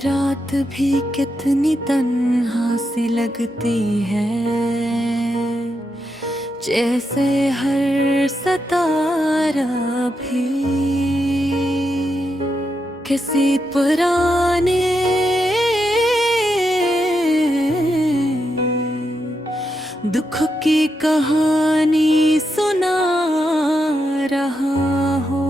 रात भी कितनी तन्हा सी लगती है, जैसे हर सितारा भी किसी पुराने दुख की कहानी सुना रहा हो।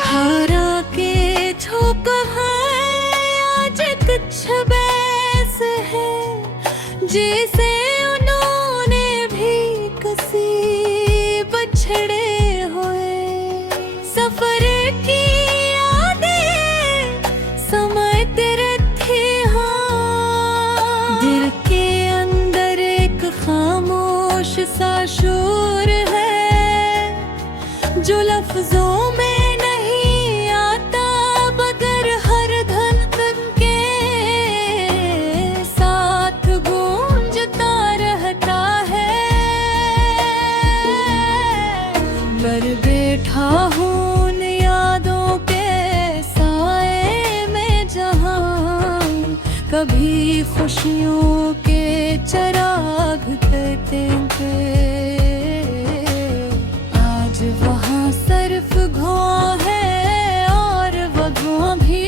हारा के झोंका है आज कुछ बैस है, जैसे उन्होंने भी किसी बछड़े हुए सफर की यादें समझते रहते। हाँ, दिल के अंदर एक खामोश सा शोर है, जो लफ्जों में बैठा हूँ उन यादों के साए में, जहाँ कभी खुशियों के चिराग करते थे। आज वहाँ सिर्फ धुआं है और वो धुआं भी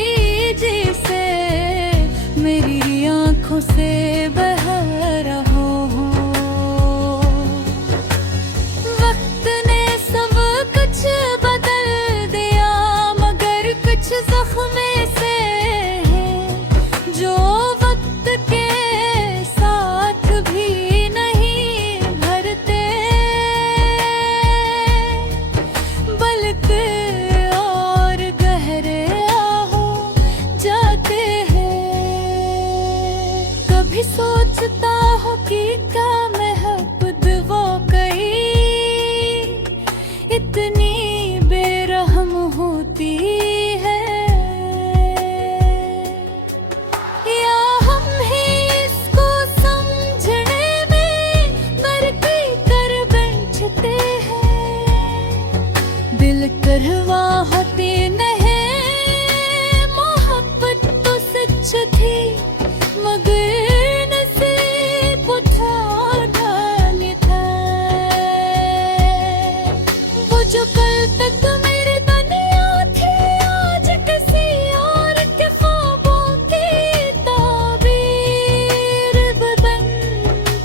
जिसे मेरी आंखों से बह रहा हो। ज़ख्मे से है जो वक्त के साथ भी नहीं भरते, बल्कि और गहरे हो जाते हैं। कभी सोचता हो कि क्या महबूब वो कहीं इतनी बेरहम होती है, दिल करवा होती नहीं। मोहब्बत तो सच थी मगर नसीब उठा डाले था। वो जो कल तक मेरी दुनिया थी, आज किसी और के ख्वाबों की ताबीर बन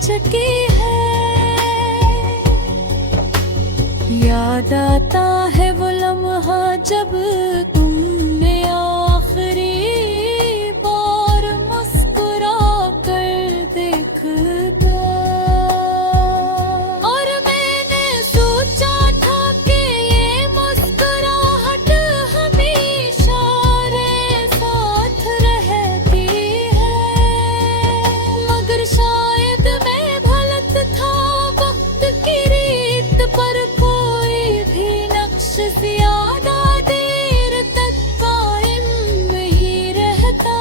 चुकी है। याद आता है वो लम्हा जब तुमने आखिरी बार मुस्कुरा कर देखा, और मैंने सोचा था कि ये मुस्कुराहट हमेशा रे साथ रहती है। मगर शायद मैं गलत था वक्त की रीत पर, ज्यादा देर तक कायम नहीं रहता।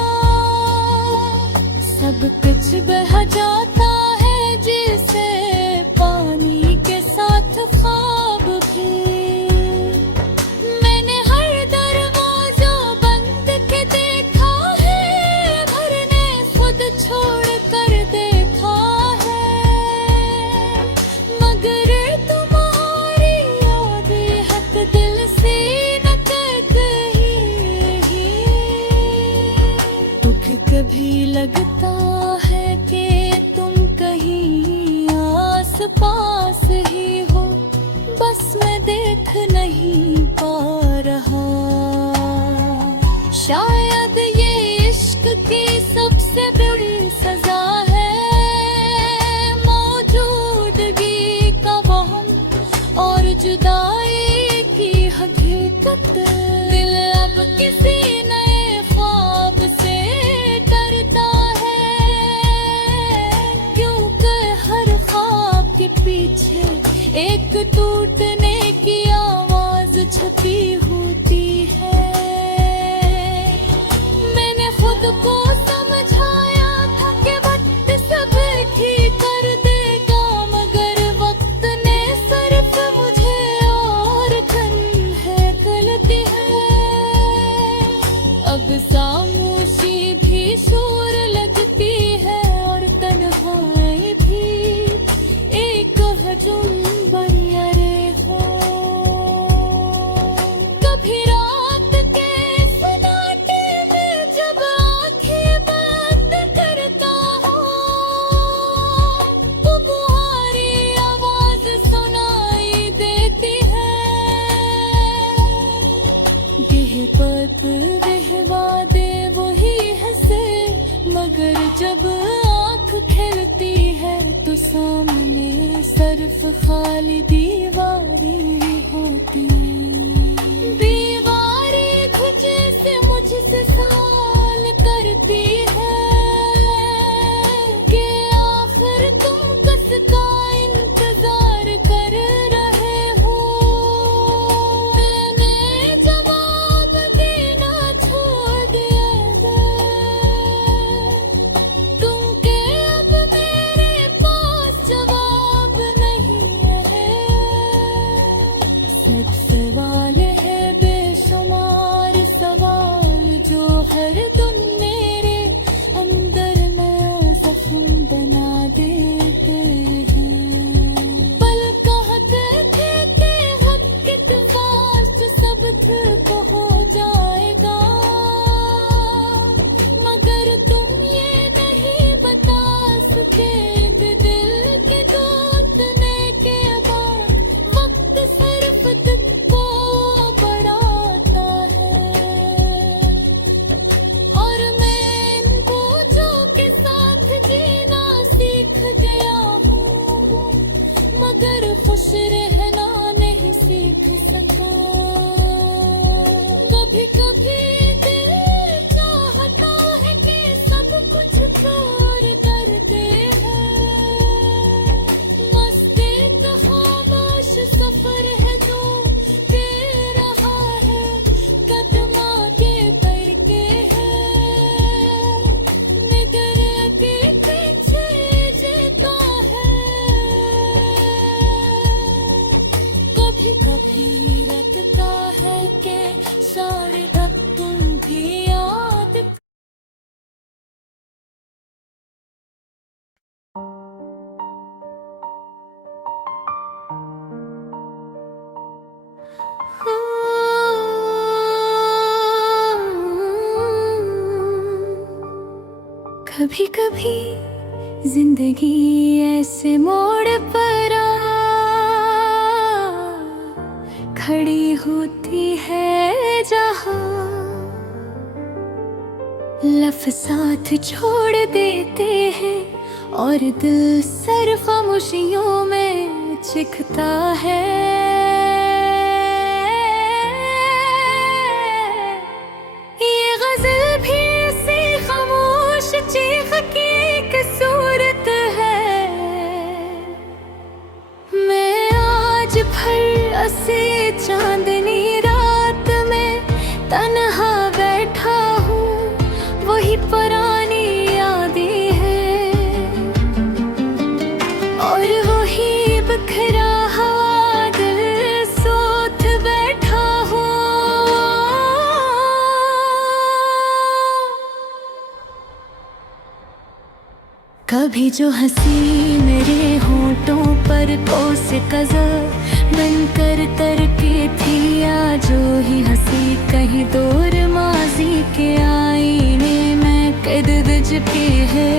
सब कुछ बह जाता है जैसे पानी के साथ ख्वाब भी। मैंने हर दरवाजा बंद के देखा है, घर ने खुद छोड़ कर देखा है, मगर तुम्हारी यादें हक दिल से न कहीं। दुख कभी लगता है कि तुम कहीं आस पास ही हो, बस मैं देख नहीं पा रहा। शायद ये इश्क की सबसे बड़ी सजा है, मौजूदगी का वहम और जुदाई की हकीकत। दिल अब किसी नए ख्वाब से डरता है, क्योंकि हर ख्वाब के पीछे एक टूटने की आवाज छुपी होती है। मैंने जब आँख खिलती है तो सामने सिर्फ खाली दीवारी होती है। दीवारी घुचे से मुझसे सवाल करती है कि आखिर तुम कस का इंतजार कर रहे हो। मैंने जवाब देना छोड़ दिया तुम के अब मेरे पास जवाब नहीं है। सच सवाल है बेशुमार सवाल जो हर दिन मेरे अंदर नया जख्म बना देते हैं। पल कहते थे कि हक के पास सब ठीक हो जाएगा, मगर तुम ये नहीं बता सके कि दिल के टूटने के बाद वक्त सिर्फ तुझको बढ़ाता है। और मैं इन बोझों के साथ जीना सीख गया हूँ, मगर खुश रहना नहीं सीख सका। कभी कभी दिल चाहता है कि सब कुछ छोड़ कर दे है। मस्ती का खामोश सफर है जो दे रहा है, कदम आगे बढ़ के है, निगर के पीछे जीता है। कभी कभी लगता है कि शायद अब तुम भी याद कभी कभी जिंदगी ऐसे मोड़ पर खड़ी होती है जहाँ लफ्ज़ साथ छोड़ देते हैं और दिल सर खामोशियों में चिखता है। ये गज़ल भी ऐसी खामोश चीख की एक सूरत है। मैं आज भर असी चांदनी रात में तन्हा बैठा हूँ, वही पुरानी यादें हैं और वही बिखरा हुआ दिल सोच बैठा हूँ। कभी जो हंसी मेरे होंठों पर कोस गज़ल बनकर तरके थी, आज जो ही हंसी कहीं दूर माजी के आईने में कैद चुकी है।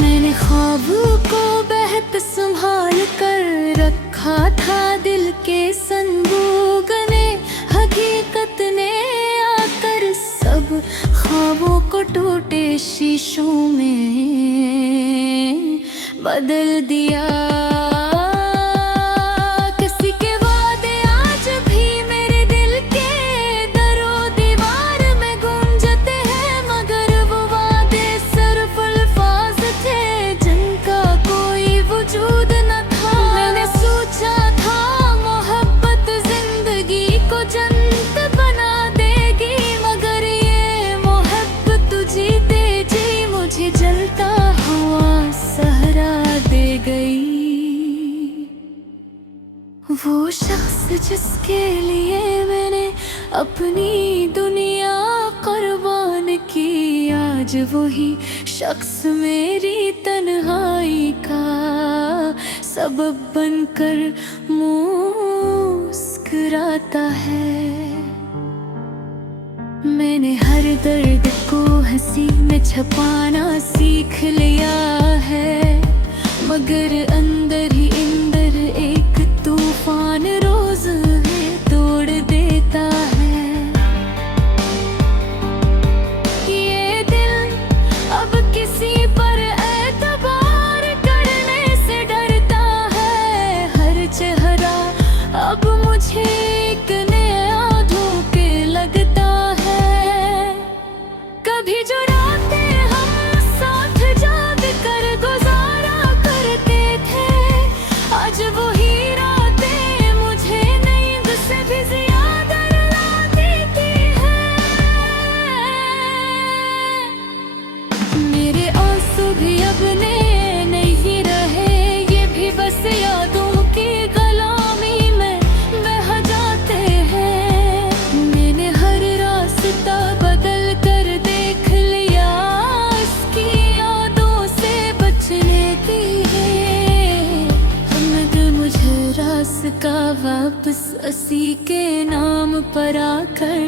मैंने ख्वाब को बहत संभाल कर रखा था, दिल के संदूक ने हकीकत ने आकर सब ख्वाबों को टूटे शीशों में बदल दिया। किसी के वादे आज भी मेरे दिल के दरो दीवार में गूंजते हैं, मगर वो वादे सिर्फ अल्फाज थे जिनका कोई वजूद न था। मैंने सोचा था मोहब्बत जिंदगी को जन्नत बना देगी, मगर ये मोहब्बत जीते जी मुझे जलता हुआ सहरा दे गई। वो शख्स जिसके लिए मैंने अपनी दुनिया कुर्बान की, आज वही शख्स मेरी तन्हाई का सबब बनकर मुस्कुराता है। मैंने हर दर्द को हंसी में छुपाना सीख लिया है, मगर अंदर ही अंदर एक तूफान रोज तोड़ देता है। ये दिल अब किसी पर एतबार करने से डरता है। हर चेहरा अब मुझे एक नया धोखे लगता है। कभी जो रातें हम साथ जाग कर गुजारा करते थे, आज वही रातें मुझे नींद से भी ज्यादा रुला देती है। मेरे आंसू भी अब नए नहीं रहे, ये भी बस यादों की गुलामी में बह जाते हैं। मैंने हर रास्ता बदल कर देख लिया, इसकी यादों से बचने की है। मगर मुझे रास्ता वापस उसी के नाम पर आकर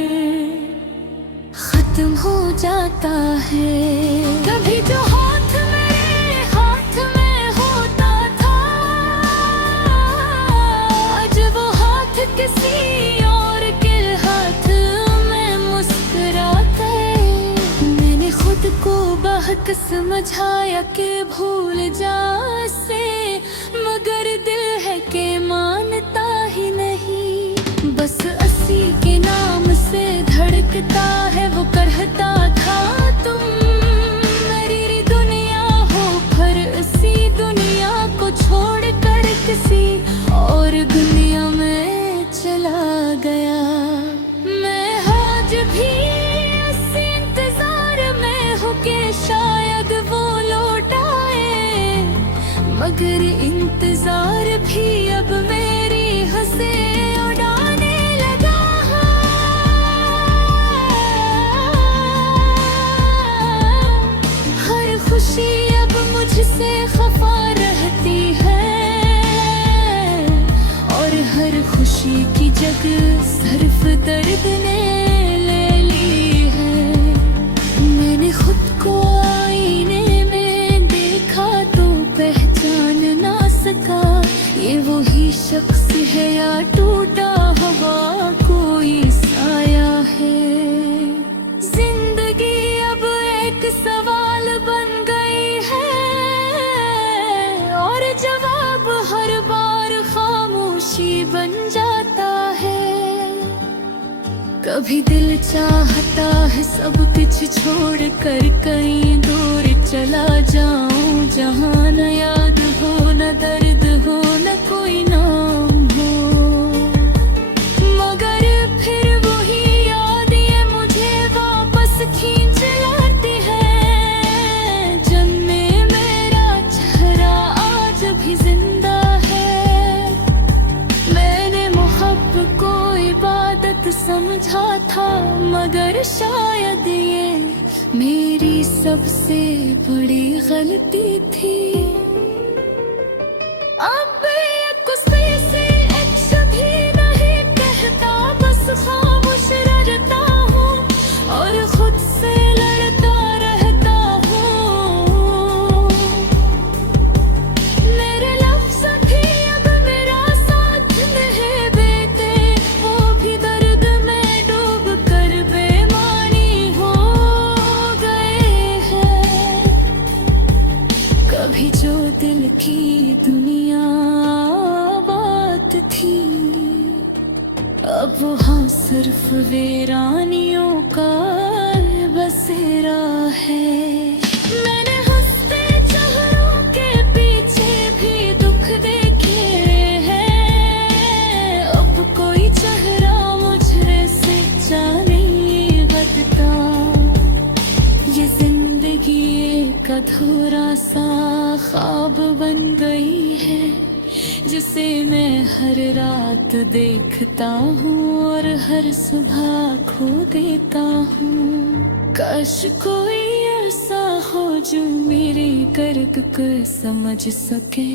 खत्म हो जाता है। कभी जो हाथ मेरे हाथ में होता था, आज वो हाथ किसी और के हाथ में मुस्कुराता है। मैंने खुद को बहुत समझाया कि भूल जा इसे, मगर दिल है कि मानता ही नहीं। बस उसी के नाम से धड़कता है वो, कहता था तुम मेरी दुनिया हो, पर उसी दुनिया को छोड़ कर किसी और दुनिया में चला गया। मैं आज भी इस इंतजार में हूँ कि शायद वो लौट आए, मगर इंतजार भी अब मेरी हंसे उड़ाने लगा है। हर खुशी अब मुझसे खफा रहती है, और हर खुशी की जगह सिर्फ दर्द ने ले ली है। मैंने खुद को आईने में देखा तो पहचान ना सका, ये वही शख्स है या टूटा हुआ कोई साया है। जिंदगी अब एक सवाल बन गई है, और जवाब हर बार खामोशी बन जाता है। कभी दिल चाहता है सब कुछ छोड़ कर कहीं दूर चला जाऊं, जहां न याद हो न दर्द हो न कोई नाम हो। मगर फिर वही याद ये मुझे वापस खींच लाती है। जन्मे मेरा चेहरा आज भी जिंदा है। मैंने मोहब्बत को इबादत समझा था, मगर शायद ये मेरी सबसे बड़ी गलती थी। अब एक उससे एक भी नहीं कहता, बस खामोश रहता हूँ और खुद से लड़ता रहता हूँ। मेरे लफ्ज़ भी अब मेरा साथ नहीं देते, वो भी दर्द में डूब कर बेमानी हो गए हैं। कभी जो दिल की दुनिया बात थी, अब वहाँ सिर्फ वीरानियों का बसेरा है। मैंने हंसते चेहरों के पीछे भी दुख देखे हैं, अब कोई चेहरा मुझे से नहीं बदता। ये जिंदगी एक अधूरा सा ख्वाब बन गई है, जिसे मैं हर रात देखता हूँ और हर सुबह खो देता हूँ। काश कोई ऐसा हो जो मेरे गर्क को समझ सके,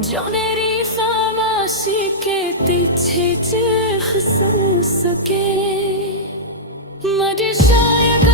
जो मेरी खामोशी के पीछे चीख सुन सके। मगर शायद